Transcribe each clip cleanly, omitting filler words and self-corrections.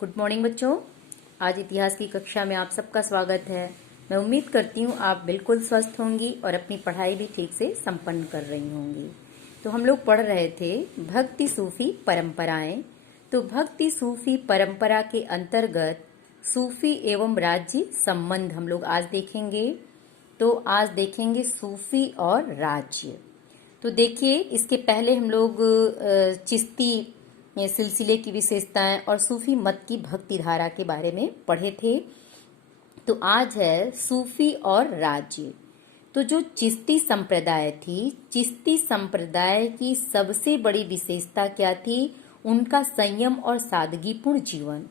Good morning बच्चों। आज इतिहास की कक्षा में आप सबका स्वागत है। मैं उम्मीद करती हूँ आप बिल्कुल स्वस्थ होंगी और अपनी पढ़ाई भी ठीक से संपन्न कर रही होंगी। तो हम लोग पढ़ रहे थे भक्ति सूफी परंपराएं। तो भक्ति सूफी परंपरा के अंतर्गत सूफी एवं राज्य संबंध हम लोग आज देखेंगे। तो आज देखेंगे सूफी और राज्य। तो देखिए, इसके पहले हम लोग चिश्ती सिलसिले की विशेषताएं और सूफी मत की भक्ति धारा के बारे में पढ़े थे। तो आज है सूफी और राज्य। तो जो चिश्ती संप्रदाय थी, चिश्ती संप्रदाय की सबसे बड़ी विशेषता क्या थी? उनका संयम और सादगीपूर्ण जीवन।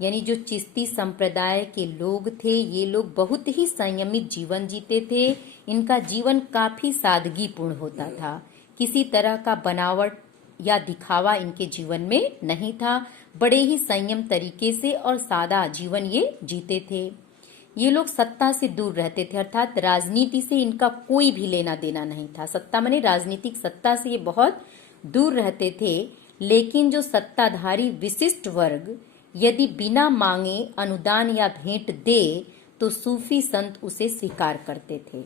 यानी जो चिश्ती संप्रदाय के लोग थे, ये लोग बहुत ही संयमित जीवन जीते थे। इनका जीवन काफी सादगीपूर्ण होता था। किसी तरह का बनावट या दिखावा इनके जीवन में नहीं था। बड़े ही संयम तरीके से और सादा जीवन ये जीते थे। ये लोग सत्ता से दूर रहते थे, अर्थात राजनीति से इनका कोई भी लेना देना नहीं था। सत्ता माने राजनीतिक सत्ता से ये बहुत दूर रहते थे। लेकिन जो सत्ताधारी विशिष्ट वर्ग यदि बिना मांगे अनुदान या भेंट दे तो सूफी संत उसे स्वीकार करते थे।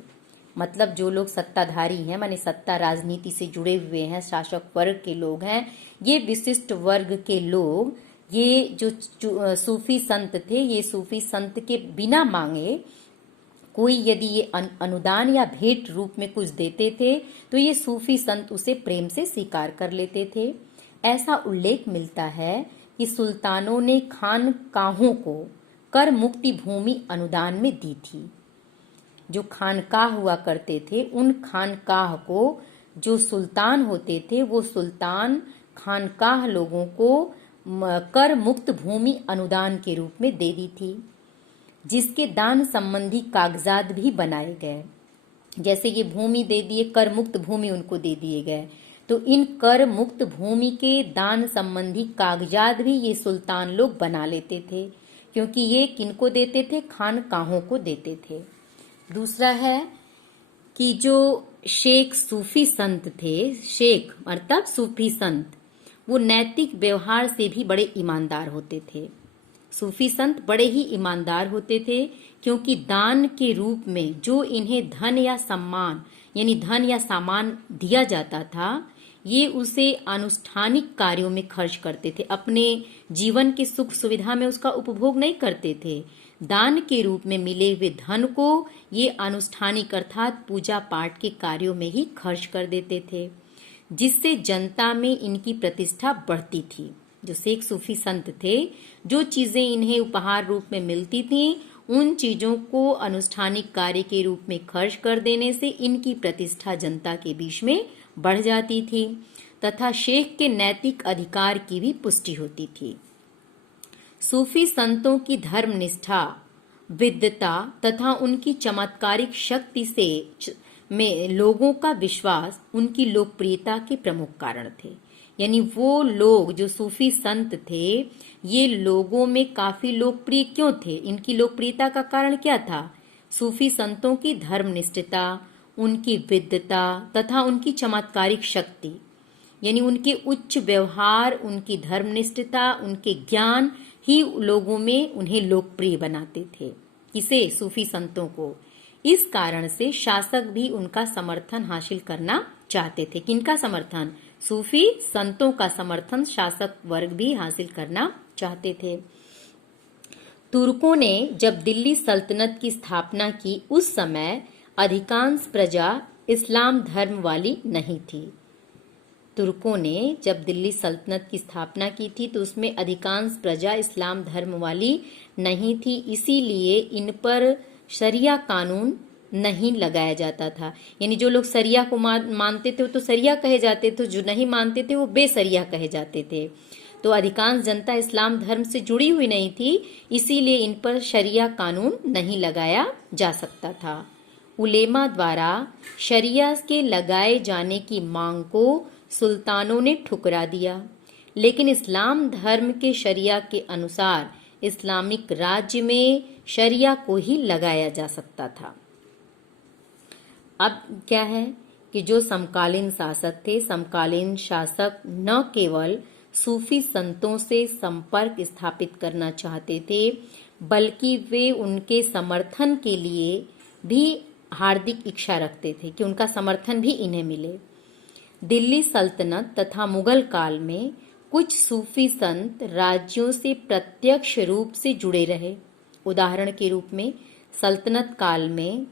मतलब जो लोग सत्ताधारी हैं, माने सत्ता राजनीति से जुड़े हुए हैं, शासक वर्ग के लोग हैं, ये विशिष्ट वर्ग के लोग, ये जो सूफी संत थे, ये सूफी संत के बिना मांगे कोई यदि ये अनुदान या भेंट रूप में कुछ देते थे तो ये सूफी संत उसे प्रेम से स्वीकार कर लेते थे। ऐसा उल्लेख मिलता है कि सुल्तानों ने खानकाहों को कर मुक्ति भूमि अनुदान में दी थी। जो खानकाह हुआ करते थे, उन खानकाह को जो सुल्तान होते थे, वो सुल्तान खानकाह लोगों को कर मुक्त भूमि अनुदान के रूप में दे दी थी, जिसके दान संबंधी कागजात भी बनाए गए। जैसे ये भूमि दे दिए, कर मुक्त भूमि उनको दे दिए गए, तो इन कर मुक्त भूमि के दान संबंधी कागजात भी ये सुल्तान लोग बना लेते थे, क्योंकि ये किनको देते थे? खानकाहों को देते थे। दूसरा है कि जो शेख सूफी संत थे, शेख मतलब सूफी संत, वो नैतिक व्यवहार से भी बड़े ईमानदार होते थे। सूफी संत बड़े ही ईमानदार होते थे, क्योंकि दान के रूप में जो इन्हें धन या सम्मान यानी धन या सामान दिया जाता था, ये उसे अनुष्ठानिक कार्यों में खर्च करते थे। अपने जीवन की सुख सुविधा में उसका उपभोग नहीं करते थे। दान के रूप में मिले हुए धन को ये अनुष्ठानिक अर्थात पूजा पाठ के कार्यों में ही खर्च कर देते थे, जिससे जनता में इनकी प्रतिष्ठा बढ़ती थी। जो शेख सूफी संत थे, जो चीजें इन्हें उपहार रूप में मिलती थीं, उन चीजों को अनुष्ठानिक कार्य के रूप में खर्च कर देने से इनकी प्रतिष्ठा जनता के बीच में बढ़ जाती थी तथा शेख के नैतिक अधिकार की भी पुष्टि होती थी। सूफी संतों की धर्मनिष्ठा, विद्वता तथा उनकी चमत्कारिक शक्ति से में लोगों का विश्वास उनकी लोकप्रियता के प्रमुख कारण थे। यानी वो लोग जो सूफी संत थे, ये लोगों में काफी लोकप्रिय क्यों थे? इनकी लोकप्रियता का कारण क्या था? सूफी संतों की धर्मनिष्ठता, उनकी विद्वता तथा उनकी चमत्कारिक शक्ति, यानी उनके उच्च व्यवहार, उनकी धर्मनिष्ठता, उनके ज्ञान ही लोगों में उन्हें लोकप्रिय बनाते थे। किसे? सूफी संतों को। इस कारण से शासक भी उनका समर्थन हासिल करना चाहते थे। किनका समर्थन? सूफी संतों का समर्थन शासक वर्ग भी हासिल करना चाहते थे। तुर्कों ने जब दिल्ली सल्तनत की स्थापना की, उस समय अधिकांश प्रजा इस्लाम धर्म वाली नहीं थी। तुर्कों ने जब दिल्ली सल्तनत की स्थापना की थी तो उसमें अधिकांश प्रजा इस्लाम धर्म वाली नहीं थी, इसीलिए इन पर शरिया कानून नहीं लगाया जाता था। यानी जो लोग शरिया को मानते थे वो तो शरिया कहे जाते थे, जो नहीं मानते थे वो बेशरिया कहे जाते थे। तो अधिकांश जनता इस्लाम धर्म से जुड़ी हुई नहीं थी, इसीलिए इन पर शरिया कानून नहीं लगाया जा सकता था। उलेमा द्वारा शरिया के लगाए जाने की मांग को सुल्तानों ने ठुकरा दिया, लेकिन इस्लाम धर्म के शरिया के अनुसार इस्लामिक राज्य में शरिया को ही लगाया जा सकता था। अब क्या है कि जो समकालीन शासक थे, समकालीन शासक न केवल सूफी संतों से संपर्क स्थापित करना चाहते थे, बल्कि वे उनके समर्थन के लिए भी हार्दिक इच्छा रखते थे कि उनका समर्थन भी इन्हें मिले। दिल्ली सल्तनत तथा मुगल काल में कुछ सूफी संत राज्यों से प्रत्यक्ष रूप से जुड़े रहे। उदाहरण के रूप में सल्तनत काल में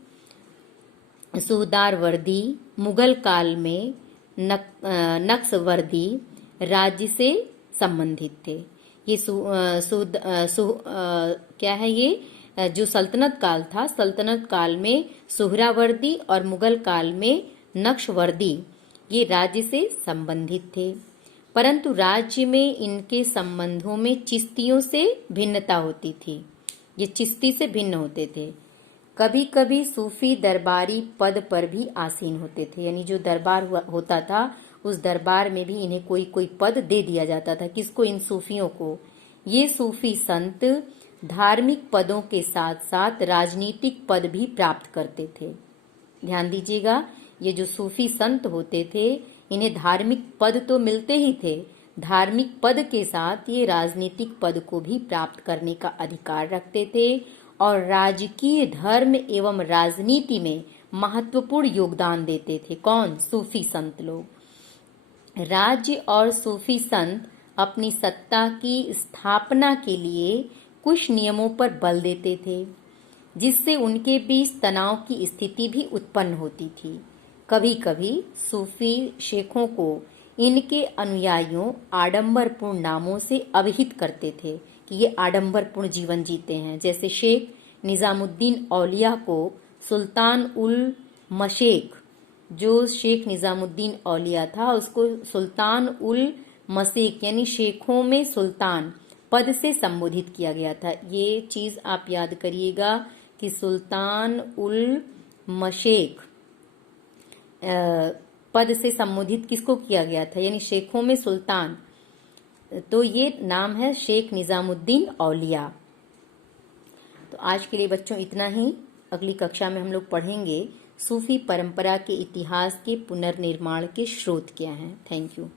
सुहरावर्दी, मुगल काल में नक्शवर्दी राज्य से संबंधित थे। ये क्या है, ये जो सल्तनत काल था, सल्तनत काल में सुहरावर्दी और मुगल काल में नक्शवर्दी ये राज्य से संबंधित थे, परंतु राज्य में इनके संबंधों में चिश्तियों से भिन्नता होती थी। ये चिश्ती से भिन्न होते थे। कभी कभी सूफी दरबारी पद पर भी आसीन होते थे, यानी जो दरबार होता था उस दरबार में भी इन्हें कोई कोई पद दे दिया जाता था। किसको? इन सूफियों को। ये सूफी संत धार्मिक पदों के साथ साथ राजनीतिक पद भी प्राप्त करते थे। ध्यान दीजिएगा, ये जो सूफी संत होते थे इन्हें धार्मिक पद तो मिलते ही थे, धार्मिक पद के साथ ये राजनीतिक पद को भी प्राप्त करने का अधिकार रखते थे और राजकीय धर्म एवं राजनीति में महत्वपूर्ण योगदान देते थे। कौन? सूफी संत लोग। राज्य और सूफी संत अपनी सत्ता की स्थापना के लिए कुछ नियमों पर बल देते थे, जिससे उनके बीच तनाव की स्थिति भी उत्पन्न होती थी। कभी कभी सूफी शेखों को इनके अनुयायियों आडंबरपूर्ण नामों से अभिहित करते थे कि ये आडंबरपूर्ण जीवन जीते हैं। जैसे शेख निजामुद्दीन औलिया को सुल्तान उल मशेक, जो शेख निजामुद्दीन औलिया था उसको सुल्तान उल मशेक यानी शेखों में सुल्तान पद से संबोधित किया गया था। ये चीज आप याद करिएगा कि सुल्तान उल मशेक पद से संबोधित किसको किया गया था, यानी शेखों में सुल्तान। तो ये नाम है शेख निजामुद्दीन औलिया। तो आज के लिए बच्चों इतना ही। अगली कक्षा में हम लोग पढ़ेंगे सूफी परंपरा के इतिहास के पुनर्निर्माण के स्रोत क्या हैं। Thank you.